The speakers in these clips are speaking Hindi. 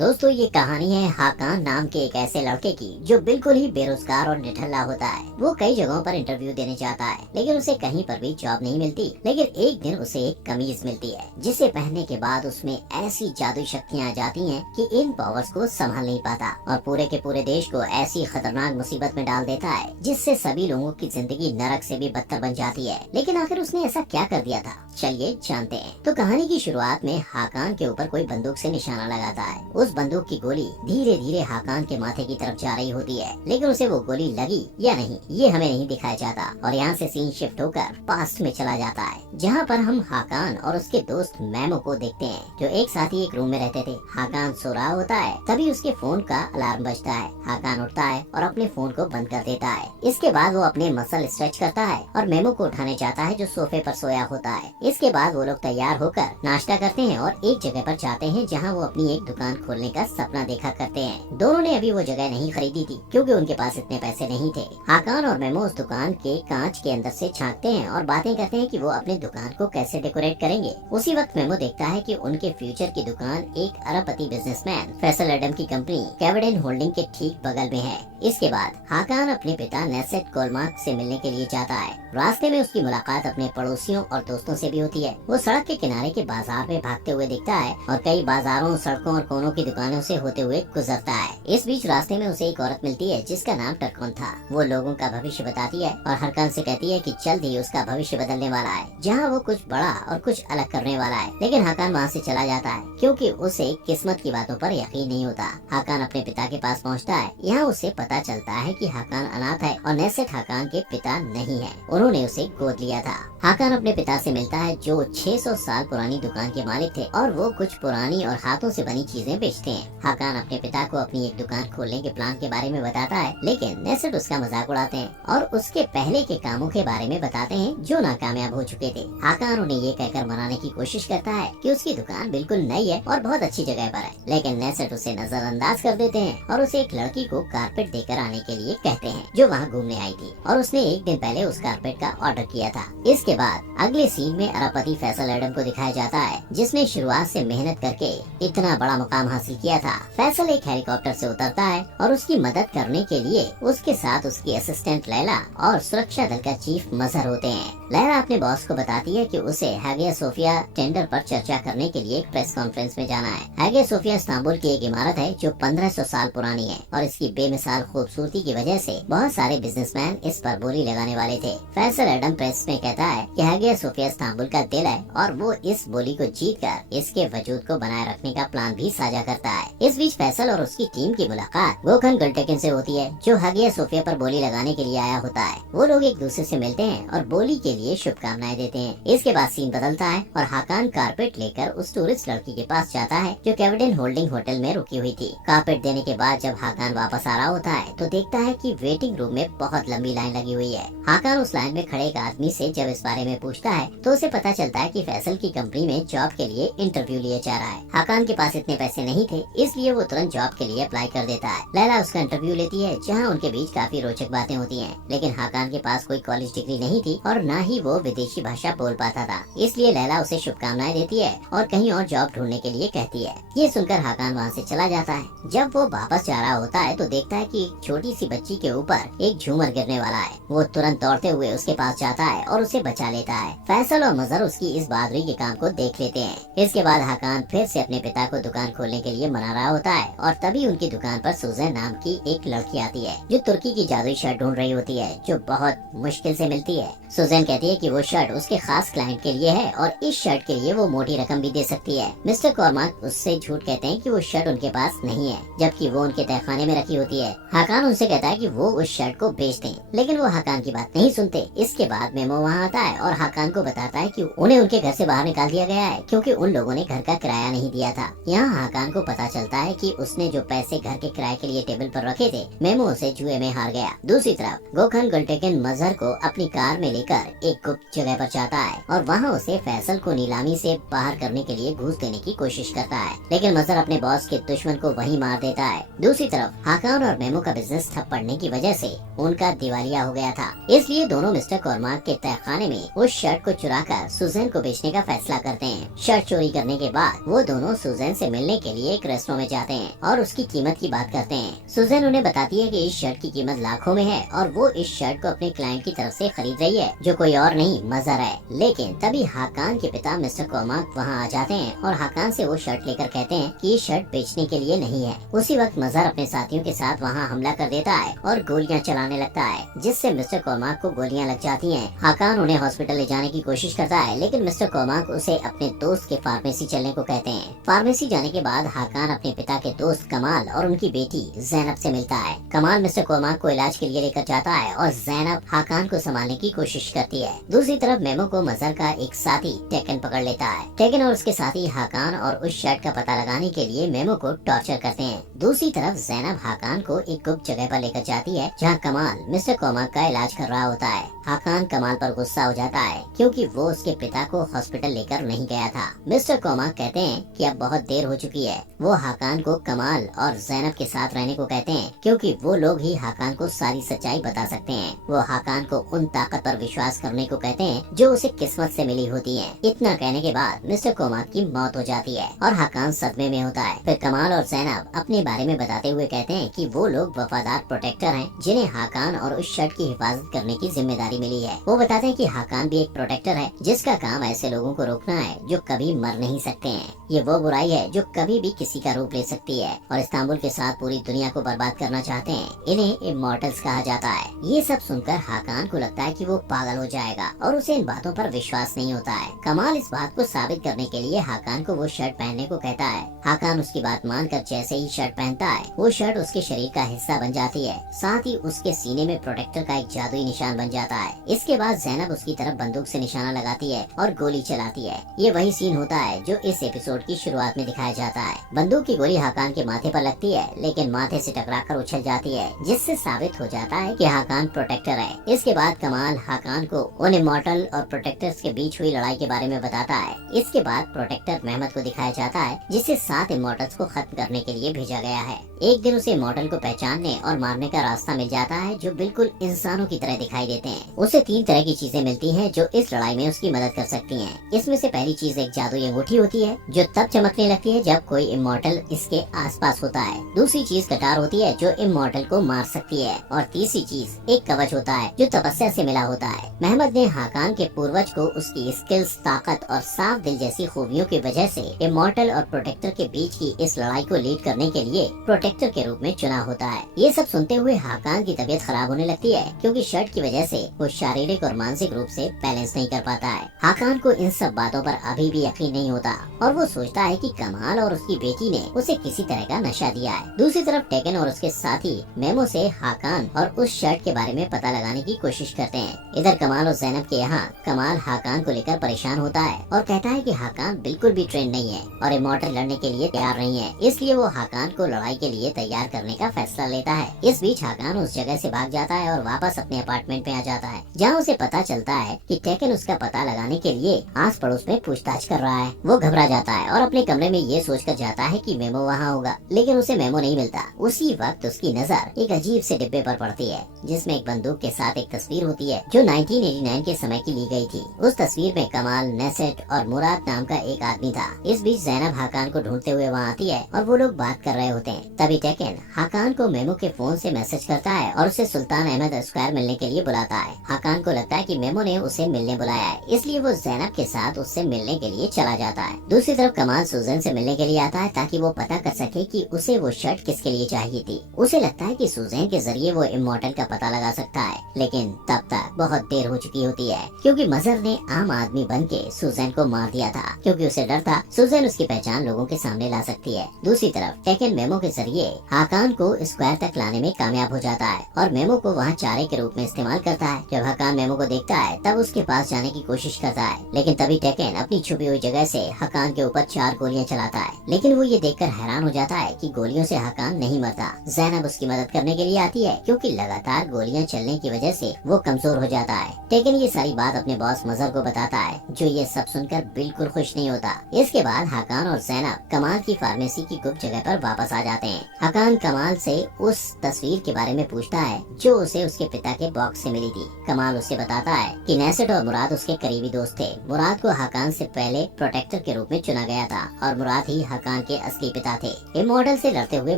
दोस्तों ये कहानी है हाकान नाम के एक ऐसे लड़के की जो बिल्कुल ही बेरोजगार और निठल्ला होता है। वो कई जगहों पर इंटरव्यू देने जाता है लेकिन उसे कहीं पर भी जॉब नहीं मिलती। लेकिन एक दिन उसे एक कमीज मिलती है जिसे पहनने के बाद उसमें ऐसी जादुई शक्तियाँ आ जाती हैं कि इन पावर्स को संभाल नहीं पाता और पूरे के पूरे देश को ऐसी खतरनाक मुसीबत में डाल देता है जिससे सभी लोगों की जिंदगी नरक से भी बदतर बन जाती है। लेकिन आखिर उसने ऐसा क्या कर दिया था, चलिए जानते हैं। तो कहानी की शुरुआत में हाकान के ऊपर कोई बंदूक से निशाना लगाता है। उस बंदूक की गोली धीरे धीरे हाकान के माथे की तरफ जा रही होती है, लेकिन उसे वो गोली लगी या नहीं ये हमें नहीं दिखाया जाता। और यहाँ से सीन शिफ्ट होकर पास्ट में चला जाता है जहाँ पर हम हाकान और उसके दोस्त मैमो को देखते हैं जो एक साथ ही एक रूम में रहते थे। हाकान सो रहा होता है, तभी उसके फोन का अलार्म बजता है। हाकान उठता है और अपने फोन को बंद कर देता है। इसके बाद वो अपने मसल स्ट्रेच करता है और मेमो को उठाने जाता है जो सोफे पर सोया होता है। इसके बाद वो लोग तैयार होकर नाश्ता करते हैं और एक जगह पर जाते हैं जहाँ वो अपनी एक दुकान खोलने का सपना देखा करते हैं। दोनों ने अभी वो जगह नहीं खरीदी थी क्योंकि उनके पास इतने पैसे नहीं थे। हाकान और मेमो उस दुकान के कांच के अंदर से झांकते हैं और बातें करते हैं कि वो अपने दुकान को कैसे डेकोरेट करेंगे। उसी वक्त मेमो देखता है कि उनके फ्यूचर की दुकान एक अरबपति बिजनेसमैन फैसल एडम की कंपनी कैवडेन होल्डिंग के ठीक बगल में है। इसके बाद हाकान अपने पिता नेसेट कोलमार्क से मिलने के लिए जाता है। रास्ते में उसकी मुलाकात अपने पड़ोसियों और दोस्तों से भी होती है। वो सड़क के किनारे के बाजार में भागते हुए दिखता है और कई बाजारों, सड़कों और कोनों की दुकानों से होते हुए गुजरता है। इस बीच रास्ते में उसे एक औरत मिलती है जिसका नाम टर्कॉन था। वो लोगों का भविष्य बताती है और हरकान से कहती है कि जल्द ही उसका भविष्य बदलने वाला है, जहाँ वो कुछ बड़ा और कुछ अलग करने वाला है। लेकिन हाकान वहाँ से चला जाता है क्योंकि उसे किस्मत की बातों पर यकीन नहीं होता। हाकान अपने पिता के पास पहुँचता है। यहाँ उसे पता चलता है कि हाकान अनाथ है और नेसेट हाकान के पिता नहीं है, उन्होंने उसे गोद लिया था। हाकान अपने पिता से मिलता है जो 600 साल पुरानी दुकान के मालिक थे और वो कुछ पुरानी और हाथों से बनी चीजें बेचते हैं। हाकान अपने पिता को अपनी एक दुकान खोलने के प्लान के बारे में बताता है, लेकिन नेसेट उसका मजाक उड़ाते हैं और उसके पहले के कामों के बारे में बताते हैं जो नाकामयाब हो चुके थे। हाकान उन्हें ये कहकर मनाने की कोशिश करता है कि उसकी दुकान बिल्कुल नई है और बहुत अच्छी जगह पर है, लेकिन नेसेट उसे नजरअंदाज कर देते हैं और उसे एक लड़की को कारपेट देकर आने के लिए कहते हैं जो वहाँ घूमने आई थी और उसने एक दिन पहले उस कारपेट का ऑर्डर किया था। इसके बाद अगले सीन में अरबपति फैसल एडम को दिखाया जाता है जिसने शुरुआत से मेहनत करके इतना बड़ा मुकाम हासिल किया था। फैसल एक हेलीकॉप्टर से उतरता है और उसकी मदद करने के लिए उसके साथ उसकी असिस्टेंट लैला और सुरक्षा दल का चीफ मजहर होते हैं। लैला अपने बॉस को बताती है कि उसे हैगिया सोफिया टेंडर पर चर्चा करने के लिए एक प्रेस कॉन्फ्रेंस में जाना है। हैगिया सोफिया इस्तांबुल की एक इमारत है जो 1500 साल पुरानी है और इसकी बेमिसाल खूबसूरती की वजह से बहुत सारे बिजनेसमैन इस पर बोली लगाने वाले थे। फैसल एडम प्रेस में कहता है कि हैगिया सोफिया इस्तांबुल का दिल है और वो इस बोली को जीतकर इसके वजूद को बनाए रखने का प्लान भी साझा करता है। इस बीच फैसल और उसकी टीम की मुलाकात गोखन गुल्टेकिन से होती है जो हैगिया सोफिया पर बोली लगाने के लिए आया होता है। वो लोग एक दूसरे से मिलते हैं और बोली के लिए शुभकामनाएं देते हैं। इसके बाद सीन बदलता है और हाकान कारपेट लेकर उस टूरिस्ट लड़की के पास जाता है जो कैवडेन होल्डिंग होटल में रुकी हुई थी। कारपेट देने के बाद जब हाकान वापस आ रहा होता है तो देखता है कि वेटिंग रूम में बहुत लंबी लाइन लगी हुई है। हाकान उस लाइन में खड़े एक आदमी से जब इस बारे में पूछता है तो उसे पता चलता है कि फैसल की कंपनी में जॉब के लिए इंटरव्यू लिया जा रहा है। हाकान के पास इतने पैसे नहीं थे इसलिए वो तुरंत जॉब के लिए अप्लाई कर देता है। लैला उसका इंटरव्यू लेती है जहाँ उनके बीच काफी रोचक बातें होती हैं, लेकिन हाकान के पास कोई कॉलेज डिग्री नहीं थी और न ही वो विदेशी भाषा बोल पाता था, इसलिए लैला उसे शुभकामनाएं देती है और कहीं और जॉब ढूंढने के लिए कहती है। ये सुनकर हाकान वहाँ से चला जाता है। जब वो वापस जा रहा होता है तो देखता है कि एक छोटी सी बच्ची के ऊपर एक झूमर गिरने वाला है। वो तुरंत दौड़ते हुए उसके पास जाता है और उसे बचा लेता है। फैसल और मजहर उसकी इस बहादुरी के काम को देख लेते हैं। इसके बाद हाकान फिर से अपने पिता को दुकान खोलने के लिए मना रहा होता है और तभी उनकी दुकान पर सुजैन नाम की एक लड़की आती है जो तुर्की की जादुई शर्ट ढूंढ रही होती है जो बहुत मुश्किल से मिलती है। सुजैन कहती है कि वो शर्ट उसके खास क्लाइंट के लिए है और इस शर्ट के लिए वो मोटी रकम भी दे सकती है। मिस्टर कोलमार्क उससे झूठ कहते हैं कि वो शर्ट उनके पास नहीं है जबकि वो उनके तहखाने में रखी होती है। हाकान उनसे कहता है कि वो उस शर्ट को बेच दें, लेकिन वो हाकान की बात नहीं सुनते। इसके बाद मेमो वहाँ आता है और हाकान को बताता है कि उन्हें उनके घर से बाहर निकाल दिया गया है क्योंकि उन लोगों ने घर का किराया नहीं दिया था। यहाँ हाकान को पता चलता है कि उसने जो पैसे घर के किराए के लिए टेबल पर रखे थे मेमो उसे जुए में हार गया। दूसरी तरफ गोखन गुल्टेकिन मजहर को अपनी कार में लेकर एक गुप्त जगह पर जाता है और वहाँ उसे फैसल को नीलामी से बाहर करने के लिए घूस देने की कोशिश करता है, लेकिन मजहर अपने बॉस के दुश्मन को वहीं मार देता है। दूसरी तरफ हाकान और मेमो का बिजनेस ठप पड़ने की वजह से उनका दिवालिया हो गया था, इसलिए दोनों मिस्टर कोलमार्क के तहखाने में उस शर्ट को चुराकर सुजैन को बेचने का फैसला करते हैं। शर्ट चोरी करने के बाद वो दोनों सुजैन से मिलने के लिए एक रेस्टोरेंट में जाते हैं और उसकी कीमत की बात करते हैं। सुजैन उन्हें बताती है कि इस शर्ट की कीमत लाखों में है और वो इस शर्ट को अपने क्लाइंट की तरफ से खरीद रही है, जो कोई और नहीं मजहर है। लेकिन तभी हाकान के पिता मिस्टर कोर्माक वहाँ आ जाते हैं और हाकान से वो शर्ट लेकर कहते हैं कि ये शर्ट बेचने के लिए नहीं है। उसी वक्त मजहर अपने साथियों के साथ वहाँ हमला कर देता है और गोलियां चलाने लगता है, जिससे मिस्टर कोर्माक को गोलियां लग जाती हैं। हाकान उन्हें हॉस्पिटल ले जाने की कोशिश करता है, लेकिन मिस्टर कोर्माक उसे अपने दोस्त के फार्मेसी चलने को कहते हैं। फार्मेसी जाने के बाद हाकान अपने पिता के दोस्त कमाल और उनकी बेटी जैनब से मिलता है। कमाल मिस्टर कोर्माक को इलाज के लिए लेकर जाता है और जैनब हाकान को संभालने की कोशिश करती है। दूसरी तरफ मेमो को मजहर का एक साथी टेकन पकड़ लेता है। टेकन और उसके साथी हाकान और उस शर्ट का पता लगाने के लिए मेमो को टॉर्चर करते हैं। दूसरी तरफ जैनब हाकान को एक गुप्त जगह पर लेकर जाती है, जहाँ कमाल मिस्टर कोर्माक का इलाज कर रहा होता है। हाकान कमाल पर गुस्सा हो जाता है क्योंकि वो उसके पिता को हॉस्पिटल लेकर नहीं गया था। मिस्टर कोर्माक कहते हैं कि अब बहुत देर हो चुकी है। वो हाकान को कमाल और जैनब के साथ रहने को कहते हैं क्योंकि वो लोग ही हाकान को सारी सच्चाई बता सकते हैं। वो हाकान को उन ताकत पर विश्वास करने को कहते हैं जो उसे किस्मत से मिली होती है। इतना कहने के बाद मिस्टर कोर्माक की मौत हो जाती है और हाकान सदमे में होता है। फिर कमाल और जैनब अपने बारे में बताते हुए कहते हैं कि वो लोग वफादार प्रोटेक्टर हैं, जिन्हें हाकान और उस शर्ट की हिफाजत करने की जिम्मेदारी मिली है। वो बताते हैं कि हाकान भी एक प्रोटेक्टर है, जिसका काम ऐसे लोगों को रोकना है जो कभी मर नहीं सकते हैं। ये वो बुराई है जो कभी भी किसी का रूप ले सकती है और इस्तांबुल के साथ पूरी दुनिया को बर्बाद करना चाहते हैं। इन्हें इमॉर्टल्स कहा जाता है। ये सब सुनकर हाकान को लगता है कि वो पागल हो जाएगा और उसे इन बातों पर विश्वास नहीं होता है। कमाल इस बात को साबित करने के लिए हाकान को वो शर्ट पहनने को कहता है। हाकान उसकी बात मानकर जैसे ही शर्ट पहनता है, वो शर्ट उसके शरीर का हिस्सा बन जाती है। साथ ही उसके सीने में प्रोटेक्टर का एक जादुई निशान बन जाता है। इसके बाद जैनब उसकी तरफ बंदूक से निशाना लगाती है और गोली चलाती है। ये वही सीन होता है जो इस एपिसोड की शुरुआत में दिखाया जाता है। बंदूक की गोली हाकान के माथे पर लगती है, लेकिन माथे से टकराकर उछल जाती है, जिससे साबित हो जाता है कि हाकान प्रोटेक्टर है। इसके बाद कमाल हाकान को उन इमॉर्टल और प्रोटेक्टर्स के बीच हुई लड़ाई के बारे में बताता है। इसके बाद प्रोटेक्टर मेहमद को दिखाया जाता है, जिसे 7 इमॉर्टल्स को खत्म करने के लिए भेजा गया है। एक दिन उसे इमॉर्टल को पहचानने और मारने का रास्ता मिल जाता है, जो बिल्कुल इंसानों की तरह दिखाई देते हैं। उसे 3 तरह की चीजें मिलती हैं जो इस लड़ाई में उसकी मदद कर सकती हैं। इसमें से पहली चीज एक जादुई अंगूठी होती है, जो तब चमकने लगती है जब कोई इमॉर्टल इसके आसपास होता है। दूसरी चीज कटार होती है, जो इमॉर्टल को मार सकती है। और तीसरी चीज एक कवच होता है, जो तपस्या से मिला होता है। मेहमद ने हाकान के पूर्वज को उसकी स्किल्स, ताकत और साफ दिल जैसी खूबियों की वजह से इमॉर्टल और प्रोटेक्टर के बीच की इस लड़ाई को लीड करने के लिए प्रोटेक्टर के रूप में चुना होता है। ये सब सुनते हुए हाकान की तबीयत खराब होने लगती है, क्योंकि शर्ट की वजह से वो शारीरिक और मानसिक रूप से बैलेंस नहीं कर पाता है। हाकान को इन सब बातों पर अभी भी यकीन नहीं होता और वो सोचता है कि कमाल और उसकी बेटी ने उसे किसी तरह का नशा दिया है। दूसरी तरफ टेकन और उसके साथी मेमो से हाकान और उस शर्ट के बारे में पता लगाने की कोशिश करते हैं। इधर कमाल और जैनब के यहाँ कमाल हाकान को लेकर परेशान होता है और कहता है कि हाकान बिल्कुल भी ट्रेन नहीं है और इमॉर्टल लड़ने के लिए तैयार नहीं है, इसलिए वो हाकान को लड़ाई के लिए तैयार करने का फैसला लेता है। इस बीच हाकान उस जगह से भाग जाता है और वापस अपने अपार्टमेंट में आ जाता है, जहाँ उसे पता चलता है कि टेकन उसका पता लगाने के लिए आस पड़ोस में पूछताछ कर रहा है। वो घबरा जाता है और अपने कमरे में ये सोचकर जाता है कि मेमो वहाँ होगा, लेकिन उसे मेमो नहीं मिलता। उसी वक्त उसकी नजर एक अजीब से डिब्बे पर पड़ती है, जिसमें एक बंदूक के साथ एक तस्वीर होती है, जो 1989 के समय की ली गई थी। उस तस्वीर में कमाल, नेसेट और मुराद नाम का एक आदमी था। इस बीच जैनब हाकान को ढूंढते हुए वहाँ आती है और वो लोग बात कर रहे होते हैं। तभी टेकन हाकान को मेमो के फोन से मैसेज करता है और उसे सुल्तान अहमद स्क्वायर मिलने के लिए बुलाता है। हाकान को लगता है कि मेमो ने उसे मिलने बुलाया है, इसलिए वो जैनब के साथ उससे मिलने के लिए चला जाता है। दूसरी तरफ कमाल सुजैन से मिलने के लिए आता है, ताकि वो पता कर सके कि उसे वो शर्ट किसके लिए चाहिए थी। उसे लगता है कि सुजैन के जरिए वो इमॉर्टल का पता लगा सकता है, लेकिन तब तक बहुत देर हो चुकी होती है, क्योंकि मजहर ने आम आदमी बन के सुजैन को मार दिया था, क्योंकि उसे डर था सुजैन उसकी पहचान लोगों के सामने ला सकती है। दूसरी तरफ टेकन मेमो के जरिए हाकान को स्क्वायर तक लाने में कामयाब हो जाता है और मेमो को वहाँ चारे के रूप में इस्तेमाल करता है। जब हाकान मेमो को देखता है तब उसके पास जाने की कोशिश करता है, लेकिन तभी टेकन अपनी छुपी हुई जगह से हाकान के ऊपर 4 गोलियां चलाता है। लेकिन वो ये देखकर हैरान हो जाता है कि गोलियों से हाकान नहीं मरता। जैनब उसकी मदद करने के लिए आती है, क्योंकि लगातार गोलियां चलने की वजह से वो कमजोर हो जाता है। टेकन ये सारी बात अपने बॉस मजहर को बताता है, जो ये सब सुनकर बिल्कुल खुश नहीं होता। इसके बाद हाकान और जैनब कमाल की फार्मेसी की गुप्त जगह पर वापस आ जाते हैं। हाकान कमाल से उस तस्वीर के बारे में पूछता है, जो उसे उसके पिता के बॉक्स से मिली थी। कमाल उसे बताता है कि नेसेट और मुराद उसके करीबी दोस्त थे। मुराद को हकान से पहले प्रोटेक्टर के रूप में चुना गया था और मुराद ही हकान के असली पिता थे। इमॉर्टल से लड़ते हुए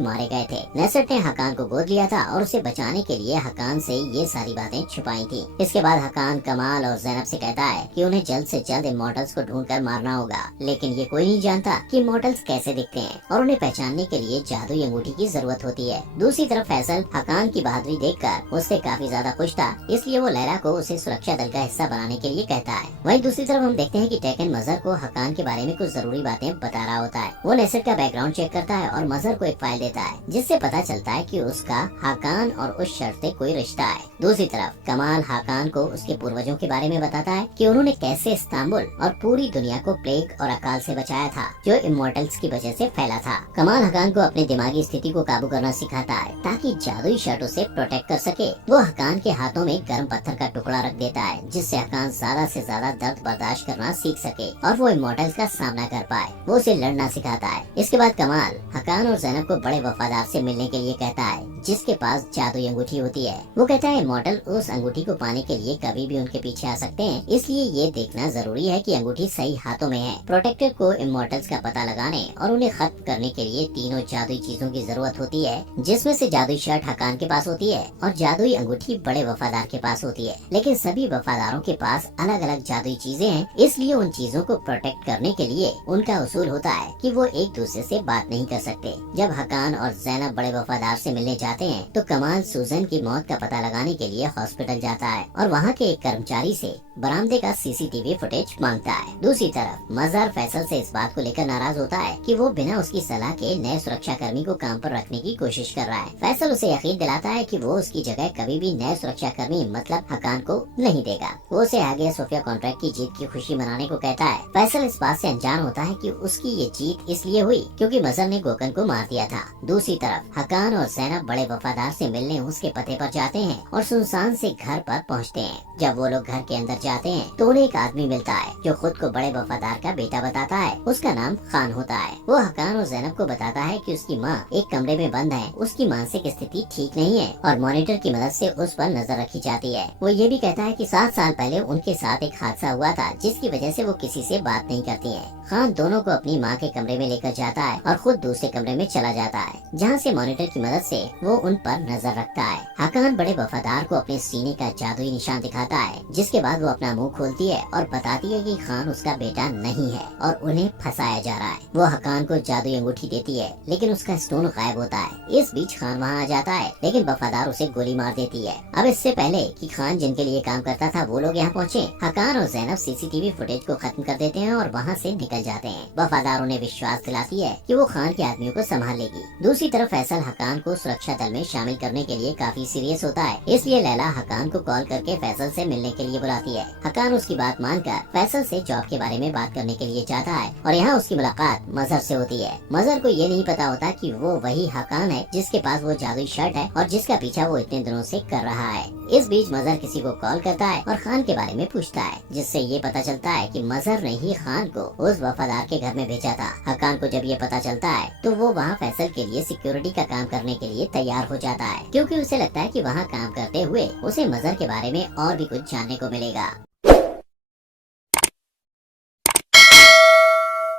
मारे गए थे। नेसेट ने हकान को गोद लिया था और उसे बचाने के लिए हकान से ये सारी बातें छुपाई थी। इसके बाद हकान कमाल और ज़ैनब से कहता है कि उन्हें जल्द से जल्द इमॉर्टल्स को ढूंढकर मारना होगा, लेकिन ये कोई नहीं जानता कि इमॉर्टल्स कैसे दिखते हैं और उन्हें पहचानने के लिए जादुई अंगूठी की जरूरत होती है। दूसरी तरफ फैसल हकान की बहादुरी देखकर उससे काफी ज्यादा खुश था, इसलिए वो लैला को उसे सुरक्षा दल का हिस्सा बनाने के लिए कहता है। वहीं दूसरी तरफ हम देखते हैं कि टेकन मजहर को हकान के बारे में कुछ जरूरी बातें बता रहा होता है। वो नेसेट का बैकग्राउंड चेक करता है और मजहर को एक फाइल देता है जिससे पता चलता है कि उसका हकान और उस शर्त से कोई रिश्ता है। दूसरी तरफ कमाल हकान को उसके पूर्वजों के बारे में बताता है कि उन्होंने कैसे इस्तांबुल और पूरी दुनिया को प्लेग और अकाल से बचाया था जो इमॉर्टल्स की वजह से फैला था। कमाल हकान को अपने दिमागी स्थिति को काबू करना सिखाता है ताकि जादुई शर्ट उसे प्रोटेक्ट कर सके। वो हकान के हाथों में गर्म पत्थर का टुकड़ा रख देता है जिससे हकान ज्यादा से ज्यादा दर्द बर्दाश्त करना सीख सके और वो इमॉर्टल्स का सामना कर पाए। वो उसे लड़ना सिखाता है। इसके बाद कमाल हकान और ज़ैनब को बड़े वफादार से मिलने के लिए कहता है जिसके पास जादुई अंगूठी होती है। वो कहता है इमॉर्टल उस अंगूठी को पाने के लिए कभी भी उनके पीछे आ सकते हैं, इसलिए ये देखना जरूरी है कि अंगूठी सही हाथों में है। प्रोटेक्टर को इमॉर्टल्स का पता लगाने और उन्हें खत्म करने के लिए तीनों जादुई चीजों की जरूरत होती है, जिसमें से जादुई शर्ट हकान के पास होती है और जादुई अंगूठी बड़े वफादार के पास होती है। लेकिन सभी वफादारों के पास अलग अलग जादुई चीजें हैं, इसलिए उन चीजों को प्रोटेक्ट करने के लिए उनका उसूल होता है कि वो एक दूसरे से बात नहीं कर सकते। जब हकान और ज़ैनब बड़े वफादार से मिलने जाते हैं तो कमाल सूजन की मौत का पता लगाने के लिए हॉस्पिटल जाता है और वहाँ के एक कर्मचारी से बरामदे का सीसीटीवी फुटेज मांगता है। दूसरी तरफ मजहर फैसल से इस बात को लेकर नाराज होता है कि वो बिना उसकी सलाह के नए सुरक्षा कर्मी को काम पर रखने की कोशिश कर रहा है। फैसल उसे यकीन दिलाता है कि वो उसकी जगह कभी भी नए सुरक्षा कर्मी मतलब हकान को नहीं देगा। वो उसे आगे सोफिया कॉन्ट्रैक्ट की जीत की खुशी मनाने को कहता है। फैसल इस बात से अनजान होता है कि उसकी ये जीत इसलिए हुई क्योंकि मजहर ने गोकन को मार दिया था। दूसरी तरफ हकान और ज़ैनब बड़े वफादार से मिलने उसके पते पर जाते हैं और सुनसान से घर पर पहुँचते हैं। जब वो लोग घर के अंदर जाते हैं तो उन्हें एक आदमी मिलता है जो खुद को बड़े वफादार का बेटा बताता है। उसका नाम खान होता है। वो हकान और ज़ैनब को बताता है कि उसकी माँ एक कमरे में बंद है, उसकी मानसिक स्थिति ठीक नहीं है और मॉनिटर की मदद से उस पर नजर रखी जाती है। वो ये भी कहता है कि 7 साल पहले उनके साथ एक हादसा हुआ था जिसकी वजह से वो किसी से बात नहीं करती है। खान दोनों को अपनी माँ के कमरे में लेकर जाता है और खुद दूसरे कमरे में चला जाता है जहाँ से मॉनिटर की मदद से वो उन पर नजर रखता है। हकान बड़े वफादार को अपने सीने का जादुई निशान दिखाता है जिसके बाद वो अपना मुंह खोलती है और बताती है कि खान उसका बेटा नहीं है और उन्हें फंसाया जा रहा है। वो हकान को जादुई अंगूठी देती है लेकिन उसका स्टोन गायब होता है। इस बीच खान वहाँ आ जाता है लेकिन वफादार उसे गोली मार देती है। अब इससे पहले कि खान जिनके लिए काम करता था वो लोग यहाँ पहुँचे, हकान और ज़ैनब सीसीटीवी फुटेज को खत्म कर देते हैं और वहाँ से निकल जाते हैं। वफादार उन्हें विश्वास दिलाती है कि वो खान के आदमियों को संभाल लेगी। दूसरी तरफ फैसल हकान को सुरक्षा दल में शामिल करने के लिए काफी सीरियस होता है, इसलिए लैला हकान को कॉल करके फैसल से मिलने के लिए बुलाती है। हकान उसकी बात मानकर फैसल से जॉब के बारे में बात करने के लिए जाता है और यहाँ उसकी मुलाकात मजहर से होती है। मजहर को ये नहीं पता होता कि वो वही हकान है जिसके पास वो जादुई शर्ट है और जिसका पीछा वो इतने दिनों से कर रहा है। इस बीच मजहर किसी को कॉल करता है और खान के बारे में पूछता है जिससे ये पता चलता है कि मजहर ने ही खान को उस वफादार के घर में भेजा था। हकान को जब ये पता चलता है तो वो वहाँ फैसल के लिए सिक्योरिटी का काम करने के लिए तैयार हो जाता है क्योंकि उसे लगता है कि वहाँ काम करते हुए उसे मजहर के बारे में और भी कुछ जानने को मिलेगा।